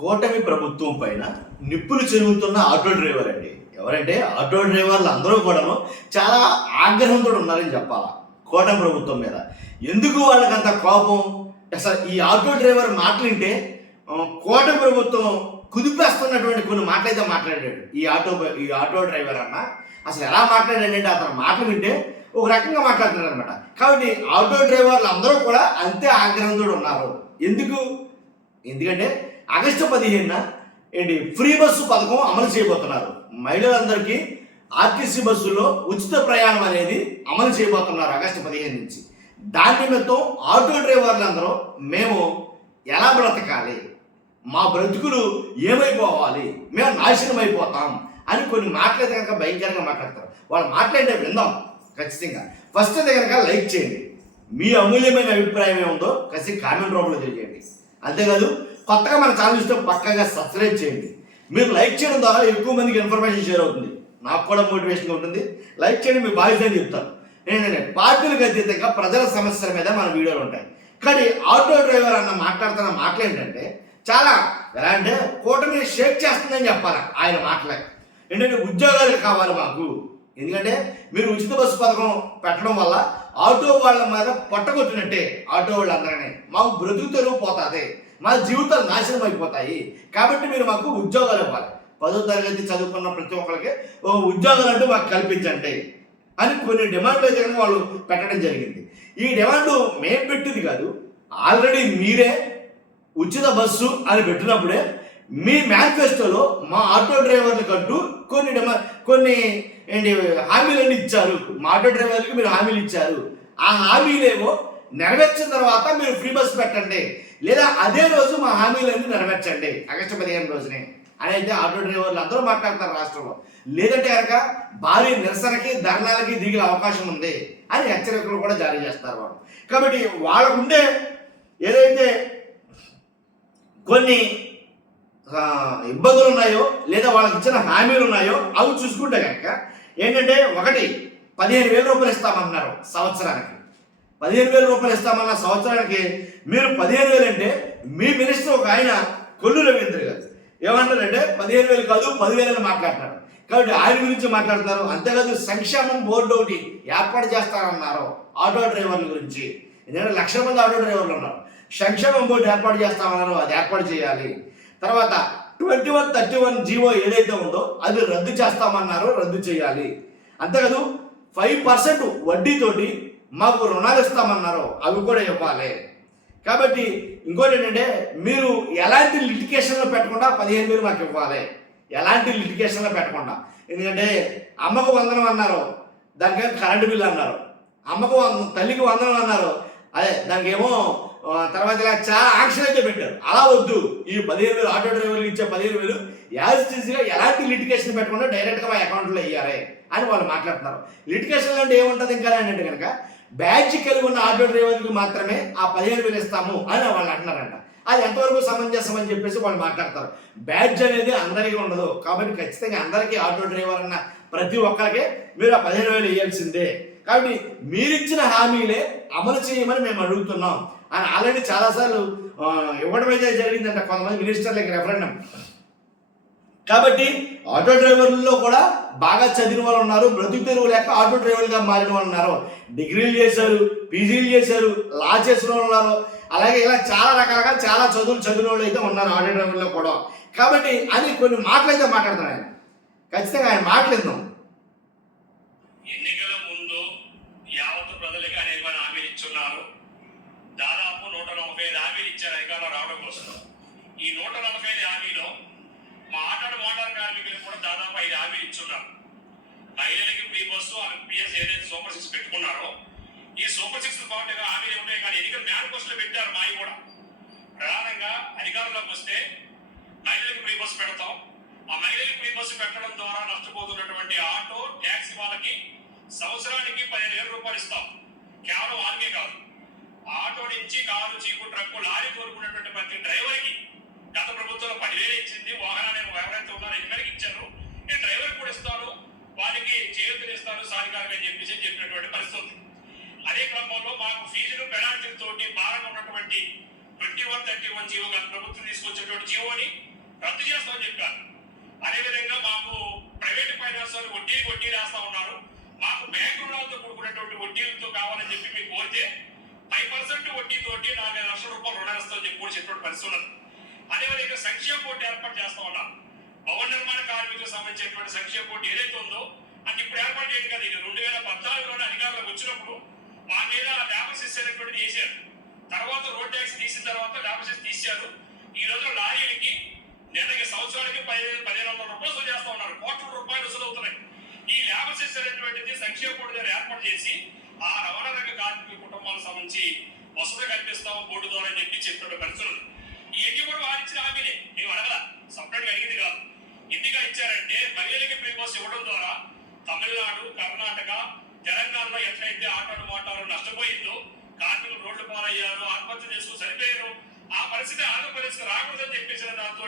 కూటమి ప్రభుత్వం పైన నిప్పులు చెరుగుతున్న ఆటో డ్రైవర్ అండి. ఎవరంటే ఆటో డ్రైవర్లు అందరూ కూడాను చాలా ఆగ్రహంతో ఉన్నారని చెప్పాలా కూటమి ప్రభుత్వం మీద. ఎందుకు వాళ్ళకంత కోపం? అసలు ఈ ఆటో డ్రైవర్ మాటలుంటే కూటమి ప్రభుత్వం కుదిపేస్తున్నటువంటి కొన్ని మాటలైతే మాట్లాడాడు ఈ ఆటో డ్రైవర్ అన్న. అసలు ఎలా మాట్లాడాడంటే అతను మాటలు వింటే ఒక రకంగా మాట్లాడుతున్నాడు అనమాట. కాబట్టి ఆటో డ్రైవర్లు అందరూ కూడా అంతే ఆగ్రహంతో ఉన్నారు. ఎందుకంటే ఆగస్టు 15న ఫ్రీ బస్సు పథకం అమలు చేయబోతున్నారు. మహిళలందరికీ ఆర్టీసీ బస్సుల్లో ఉచిత ప్రయాణం అనేది అమలు చేయబోతున్నారు ఆగస్టు 15 నుంచి. దాని నిమిత్తం ఆటో డ్రైవర్లు అందరూ మేము ఎలా బ్రతకాలి, మా బ్రతుకులు ఏమైపోవాలి, మేము నాశనం అయిపోతాం అని కొన్ని మాటలైతే కనుక భయంకరంగా మాట్లాడతారు. వాళ్ళు మాట్లాడే విందాం ఖచ్చితంగా. ఫస్ట్ అయితే కనుక లైక్ చేయండి, మీ అమూల్యమైన అభిప్రాయం ఏముందో ఖచ్చితంగా కామెంట్ రూపంలో తెలియజేయండి. అంతేకాదు కొత్తగా మన ఛానల్ చూస్తే పక్కాగా సబ్స్క్రైబ్ చేయండి. మీరు లైక్ చేయడం ద్వారా ఎక్కువ మందికి ఇన్ఫర్మేషన్ షేర్ అవుతుంది, నాకు కూడా మోటివేషన్గా ఉంటుంది. లైక్ చేయండి, మీ బాధ్యత అని చెప్తాను. ఏంటంటే పార్టీలకు అతీతంగా ప్రజల సమస్యల మీద మన వీడియోలు ఉంటాయి. కానీ ఆటో డ్రైవర్ అన్న మాట్లాడుతున్న మాటలు ఏంటంటే చాలా ఎలా అంటే కూటమిని షేక్ చేస్తుందని చెప్పాలి ఆయన మాటలే. ఏంటంటే ఉద్యోగాలు కావాలి మాకు, ఎందుకంటే మీరు ఉచిత బస్సు పథకం పెట్టడం వల్ల ఆటో వాళ్ళ మీద పొట్టగొట్టినట్టే. ఆటో వాళ్ళందరినీ మాకు బ్రతుకు తెరువు పోతుంది, మా జీవితాలు నాశనం అయిపోతాయి. కాబట్టి మీరు మాకు ఉద్యోగాలు ఇవ్వాలి, 10వ తరగతి చదువుకున్న ప్రతి ఒక్కరికి ఉద్యోగాలు అంటూ మాకు కల్పించండి అని కొన్ని డిమాండ్లు అయితే వాళ్ళు పెట్టడం జరిగింది. ఈ డిమాండ్ మేము పెట్టింది కాదు, ఆల్రెడీ మీరే ఉచిత బస్సు అని పెట్టినప్పుడే మీ మేనిఫెస్టోలో మా ఆటో డ్రైవర్లకు అంటూ కొన్ని హామీలన్నీ ఇచ్చారు. మా ఆటో డ్రైవర్లకి మీరు హామీలు ఇచ్చారు. ఆ హామీలేమో నెరవేర్చిన తర్వాత మీరు ఫ్రీ బస్సు పెట్టండి, లేదా అదే రోజు మా హామీలన్నీ నెరవేర్చండి ఆగస్టు 15 రోజునే అని అయితే ఆటో డ్రైవర్లు అందరూ మాట్లాడతారు రాష్ట్రంలో. లేదంటే కనుక భారీ నిరసనకి ధర్నాలకి దిగే అవకాశం ఉంది అని హెచ్చరికలు కూడా జారీ చేస్తారు వాళ్ళు. కాబట్టి వాళ్ళకుండే ఏదైతే కొన్ని ఇబ్బందులు ఉన్నాయో లేదా వాళ్ళకి ఇచ్చిన హామీలు ఉన్నాయో అవి చూసుకుంటే కనుక ఏంటంటే ఒకటి 15,000 రూపాయలు ఇస్తామన్నారు సంవత్సరానికి. 15,000 రూపాయలు ఇస్తామన్న సంవత్సరానికి మీరు 15,000 అంటే మీ మినిస్టర్ ఒక ఆయన కొల్లు రవీంద్ర గారు ఏమంటారంటే 15,000 కాదు 10,000 అని మాట్లాడుతున్నారు. కాబట్టి ఆయన గురించి మాట్లాడుతున్నారు. అంతేకాదు సంక్షేమం బోర్డు ఒకటి ఏర్పాటు చేస్తారన్నారు ఆటో డ్రైవర్ల గురించి. ఎందుకంటే 1,00,000 మంది ఆటో డ్రైవర్లు ఉన్నారు. సంక్షేమం బోర్డు ఏర్పాటు చేస్తామన్నారు, అది ఏర్పాటు చేయాలి. తర్వాత 2131 జీవో ఏదైతే ఉందో అది రద్దు చేస్తామన్నారు, రద్దు చేయాలి. అంతేకాదు 5% వడ్డీతోటి మాకు రుణాలు ఇస్తామన్నారు, అవి కూడా ఇవ్వాలి. కాబట్టి ఇంకోటి ఏంటంటే మీరు ఎలాంటి లిటికేషన్లో పెట్టకుండా 15,000 మాకు ఇవ్వాలి, ఎలాంటి లిటికేషన్లో పెట్టకుండా. ఎందుకంటే అమ్మకు వందనం అన్నారు, దానికేమో కరెంటు బిల్లు అన్నారు. అమ్మకు తల్లికి వందనం అన్నారు, అదే దానికి ఏమో తర్వాత ఇలా చాలా యాక్షన్ అయితే పెట్టారు. అలా వద్దు, ఈ 15,000 ఆటో డ్రైవర్లు ఇచ్చే 15,000 యాజిటీస్గా ఎలాంటి లిటికేషన్ పెట్టకుండా డైరెక్ట్గా మా అకౌంట్లో వేయాలి అని వాళ్ళు మాట్లాడుతున్నారు. లిటికేషన్ అంటే ఏముంటుంది ఇంకా అంటే కనుక బ్యాడ్జ్ కలిగి ఉన్న ఆటో డ్రైవర్లకు మాత్రమే ఆ 15,000 ఇస్తాము అని వాళ్ళు అంటున్నారంట. అది ఎంతవరకు సమంజసం అని చెప్పేసి వాళ్ళు మాట్లాడతారు. బ్యాడ్జ్ అనేది అందరికీ ఉండదు, కాబట్టి ఖచ్చితంగా అందరికీ ఆటో డ్రైవర్ అన్న ప్రతి ఒక్కరికి మీరు ఆ 15,000 ఇవ్వాల్సిందే. కాబట్టి మీరిచ్చిన హామీలే అమలు చేయమని మేము అడుగుతున్నాం అని ఆల్రెడీ చాలాసార్లు ఇవ్వడం అయితే జరిగిందంట కొంతమంది మినిస్టర్లకి రెఫరెండం. కాబట్టి ఆటో డ్రైవర్లలో కూడా బాగా చదివిన వాళ్ళు ఉన్నారు, బ్రతుకు తెరువు లేక ఆటో డ్రైవర్లుగా మారిన వాళ్ళు ఉన్నారు, డిగ్రీలు చేశారు, పీజీలు చేశారు, లా చేసిన వాళ్ళు ఉన్నారు, అలాగే ఇలా చాలా రకాలుగా చాలా చదివిన వాళ్ళు అయితే ఉన్నారు ఆటో డ్రైవర్లో కూడా. కాబట్టి అని కొన్ని మాటలు అయితే మాట్లాడుతున్నాడు ఆయన. ఖచ్చితంగా ఆయన మాట్లాడిందాం. ఎన్నికల ముందు యావత్ ప్రజలకి అనేకమైన హామీలు ఇచ్చున్నారు. దాదాపు 145 హామీలు ఇచ్చారు అధికారంలో రావడం కోసం. ఈ 145 హామీలో మా మోటార్ కార్మికులకు కూడా దాదాపు 5 హామీలు ఇచ్చున్నారు. మహిళలకి ఫ్రీ బస్సు, పిఎస్ ఏదైతే సూపర్ 6 పెట్టుకున్నారో ఈ సూపర్ 6 పార్టీగా హామీలు ఉంటాయి. కానీ ఎన్నికల మేనిఫెస్టోలో పెట్టారు మావి కూడా. ప్రధానంగా అధికారంలోకి వస్తే మహిళలకు ఫ్రీ బస్సు పెడతాం. ఆ మహిళలకు ఫ్రీ బస్సు పెట్టడం ద్వారా నష్టపోతున్నటువంటి ఆటో ట్యాక్సీ వాళ్ళకి సంవత్సరానికి 15,000 రూపాయలు ఇస్తాం. కేవలం వాళ్ళకే కాదు, ఆటో నుంచి కారు, చీపు, ట్రక్కు, లారీ కోరుకున్నటువంటి ప్రతి డ్రైవర్కి గత ప్రభుత్వంలో 10,000 ఇచ్చింది. వాహనాన్ని ఎవరైతే ఉన్నారో ఎన్నికలకి ఇచ్చారు, నేను డ్రైవర్ కూడా ఇస్తాను, వాళ్ళకి చేతులు ఇస్తాను సాధికారంగా చెప్పినటువంటి పరిస్థితి. అదే క్రమంలో మాకు ఫీజులు పెనాల్టీలతోటి భారంగా ఉన్నటువంటి 2131 జీవో గత ప్రభుత్వం తీసుకొచ్చినటువంటి జీవోని రద్దు చేస్తామని చెప్పారు. అదేవిధంగా మాకు ప్రైవేట్ ఫైనాన్స్ వాళ్ళు వడ్డీ రాస్తా ఉన్నారు. మాకు బ్యాంకు రుణాలతో కూడుకున్నటువంటి వడ్డీలతో కావాలని చెప్పి మీకు కోరితే 5% వడ్డీతోటి 4 లక్షల రూపాయలు రుణం ఇస్తామని చెప్పి కూడా చెప్పినటువంటి పరిస్థితి ఉన్నది. అదేవిధంగా సంక్షేమ బోర్డు ఏర్పాటు చేస్తా ఉన్నారు. భవన నిర్మాణ కార్మికులకు సంబంధించినటువంటి సంక్షేమ బోర్డు ఏదైతే ఉందో అంటే ఇప్పుడు ఏర్పాటు చేయడం కదా, 2014లోనే అధికారులకు వచ్చినప్పుడు మా మీద లేబర్ సెస్ అనేటువంటిది వేసారు. తర్వాత రోడ్ ట్యాక్స్ తీసిన తర్వాత లేబర్ సెస్ తీశారు. ఈ రోజు లారీలకి నెలకి సంవత్సరానికి 1500 రూపాయలు వసూలు చేస్తా ఉన్నారు. కోట్ల రూపాయలు వసూలు అవుతున్నాయి. ఈ లేబర్ సెస్ అనేటువంటిది సంక్షేమ బోర్డు ద్వారా ఏర్పాటు చేసి ఆ రవాణా రంగ కార్మిక కుటుంబాలకు సంబంధించి వసతి కల్పిస్తాము బోర్డు ద్వారా అని చెప్పి చెప్పిన పరిస్థితులు. ఇవన్నీ కూడా వారు ఇచ్చిన హామీలే, మేము అడగల, సపరేట్ గా అడిగింది కాదు. ఎందుకు ఇచ్చారంటే మహిళలకి ఫ్రీ బస్ ఇవ్వడం ద్వారా తమిళనాడు, కర్ణాటక, తెలంగాణలో ఎట్లయితే ఆటోలు మోటారు నష్టపోయిందో, కార్మికులు రోడ్లు పాలయ్యారు, ఆత్మహత్య చేసుకుని చనిపోయారు, ఆ పరిస్థితి ఆంధ్రప్రదేశ్ రాకూడదని చెప్పేసిన దాంతో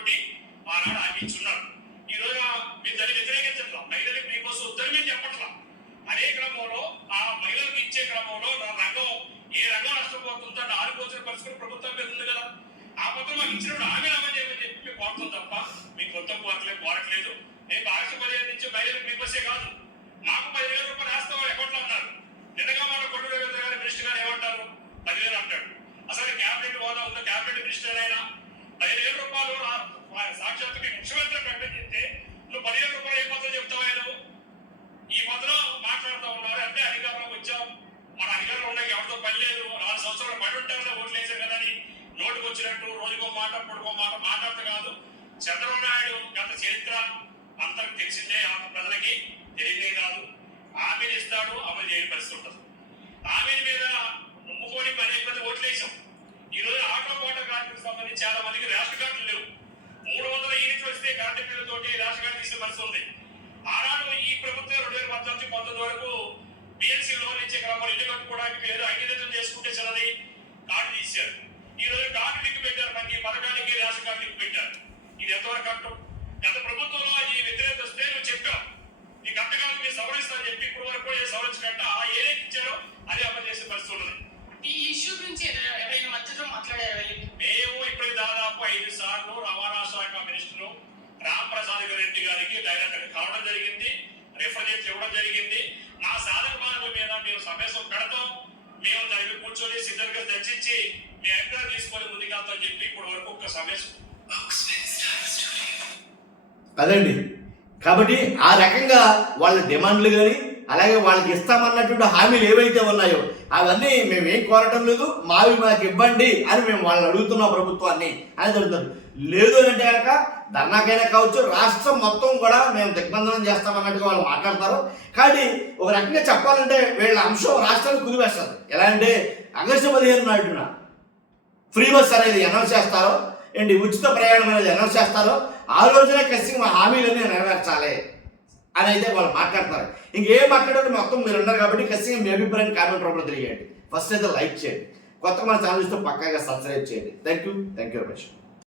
ఆనాడు హామీ ఇచ్చున్నారు. ఈ రోజు మీరు దాన్ని వ్యతిరేకించట్లా, మహిళలకు ఫ్రీ బస్సు వద్దని మేము చెప్పట్లా. అదే క్రమంలో ఆ మహిళలకు ఇచ్చే క్రమంలో రంగం ఏ రంగం నష్టపోతుందో ఆరిపోతున్న పరిస్థితి ప్రభుత్వం మీద ఉంది కదా. ఆ మొత్తం మాకు ఇచ్చినప్పుడు హామీ అమలు చేయమని చెప్పి మేము కోరుతాం తప్ప మీకు కొత్త కోరట్లేదు. మేము ఆగస్టు 15 నుంచి మహిళలకు ఫ్రీ బస్సే కాదు, మాకు 10,000 రూపాయలు వేస్తాం అకౌంట్ లో అన్నారు. నిన్నగా మన కొట్టు రవీంద్ర గారు మినిస్టర్ గారు ఏమంటారు, 10,000 అంటాడు. అసలు క్యాబినెట్ హోదా ఉందో క్యాబినెట్ మినిస్టర్ అయినా 10,000 రూపాయలు సాక్షాత్తుకి ముఖ్యమంత్రి ప్రకటన చెప్తే నువ్వు 10,000 రూపాయలు అయిపోతుందో చెప్తావా? నువ్వు ఈ మధ్యలో మాట్లాడుతూ ఉన్నారు. అంటే అధికారంలోకి వచ్చాం, మన అధికారంలో ఉండగా ఎవరితో పని లేదు, 4 సంవత్సరాలు పడి ఉంటామని ఓట్లు వేసారు కదా అని నోటుకు వచ్చినట్టు రోజుకో మాట పొడుకో మాట మాట్లాడతా కాదు. చంద్రబాబు నాయుడు గత చరిత్ర అంతకు తెలిసిందే, ప్రజలకి తెలియదే కాదు. హామీలు ఇస్తాడు, అమలు చేయని పరిస్థితి ఉంటుంది. హామీల మీద నమ్ముకొని అనేక మంది ఓట్లు వేసాం. ఈ రోజు ఆటో మోటార్ కార్మికులకు సంబంధించి చాలా మందికి రేషన్ కార్డులు లేవు. 300 యూనిట్లు వస్తే కరెంటు బిల్లుతోటి రేషన్ కార్డు తీసే పరిస్థితి ఉంది. ఆనాడు ఈ ప్రభుత్వం 2018-19 వరకు బిఎన్సీ లోన్ ఇచ్చే క్రమంలో ఇల్లు కట్టుకోవడానికి ఏదో ఐక్యతను చేసుకుంటే చిన్నది కార్డు తీశారు. ఈ రోజు కార్డు లింక్ పెట్టారు, ప్రతి పథకానికి రేషన్ కార్డు లింక్ పెట్టారు. ఇది ఎంతవరకు కట్టం? గత ప్రభుత్వంలో ఈ వ్యతిరేకత వస్తే నువ్వు చెప్పావు ఈ గంటకాలం మీరు సవరిస్తారని చెప్పి ఇప్పుడు వరకు సవరించినట్టు ఆ ఏదైతే ఇచ్చారో అదే అమలు చేసే పరిస్థితి ఉన్నది. ఈ ఇష్యూ గురించి ఎవరైనా మధ్యలో మాట్లాడారు? మేము ఇప్పటికి దాదాపు 5 సార్లు రవాణా శాఖ మినిస్టర్ రాంప్రసాద్ రెడ్డి గారికి డైరెక్ట్ గా కలవడం జరిగింది, రిఫరెన్స్ ఇవ్వడం జరిగింది. నా సాధక బాధల మీద మేము సమావేశం పెడతాం, మేము దానికి కూర్చొని సిద్ధంగా చర్చించి మీ అభిప్రాయం తీసుకొని ముందుకెళ్తాం చెప్పి ఇప్పటి వరకు ఒక సమావేశం. అదండి. కాబట్టి ఆ రకంగా వాళ్ళ డిమాండ్లు కానీ అలాగే వాళ్ళకి ఇస్తామన్నటువంటి హామీలు ఏవైతే ఉన్నాయో అవన్నీ మేము ఏం కోరటం లేదు, మావి మాకు ఇవ్వండి అని మేము వాళ్ళని అడుగుతున్నాం ప్రభుత్వాన్ని అని అడుగుతారు. లేదు అని అంటే కనుక ధర్నాకైనా కావచ్చు, రాష్ట్రం మొత్తం కూడా మేము దిగ్బంధనం చేస్తామన్నట్టుగా వాళ్ళు మాట్లాడతారు. కానీ ఒక రకంగా చెప్పాలంటే వీళ్ళ అంశం రాష్ట్రాన్ని కుదివేస్తారు. ఎలా అంటే ఆగస్టు 15 నాడున ఫ్రీ బస్ అనేది అనౌన్స్ చేస్తారో ఏంటి, ఉచిత ప్రయాణం అనేది అనౌన్స్ చేస్తారో ఆ రోజునే ఖచ్చితంగా మా హామీలన్నీ నెరవేర్చాలి అని అయితే వాళ్ళు మాట్లాడతారు. ఇంకేం మాట్లాడారు మొత్తం మీరు ఉన్నారు కాబట్టి ఖచ్చితంగా మీ అభిప్రాయాన్ని కామెంట్ రూపంలో తెలియజేయండి. ఫస్ట్ అయితే లైక్ చేయండి, కొత్త మన ఛానల్ ఇస్తే పక్కాగా సబ్స్క్రైబ్ చేయండి. Thank you very much.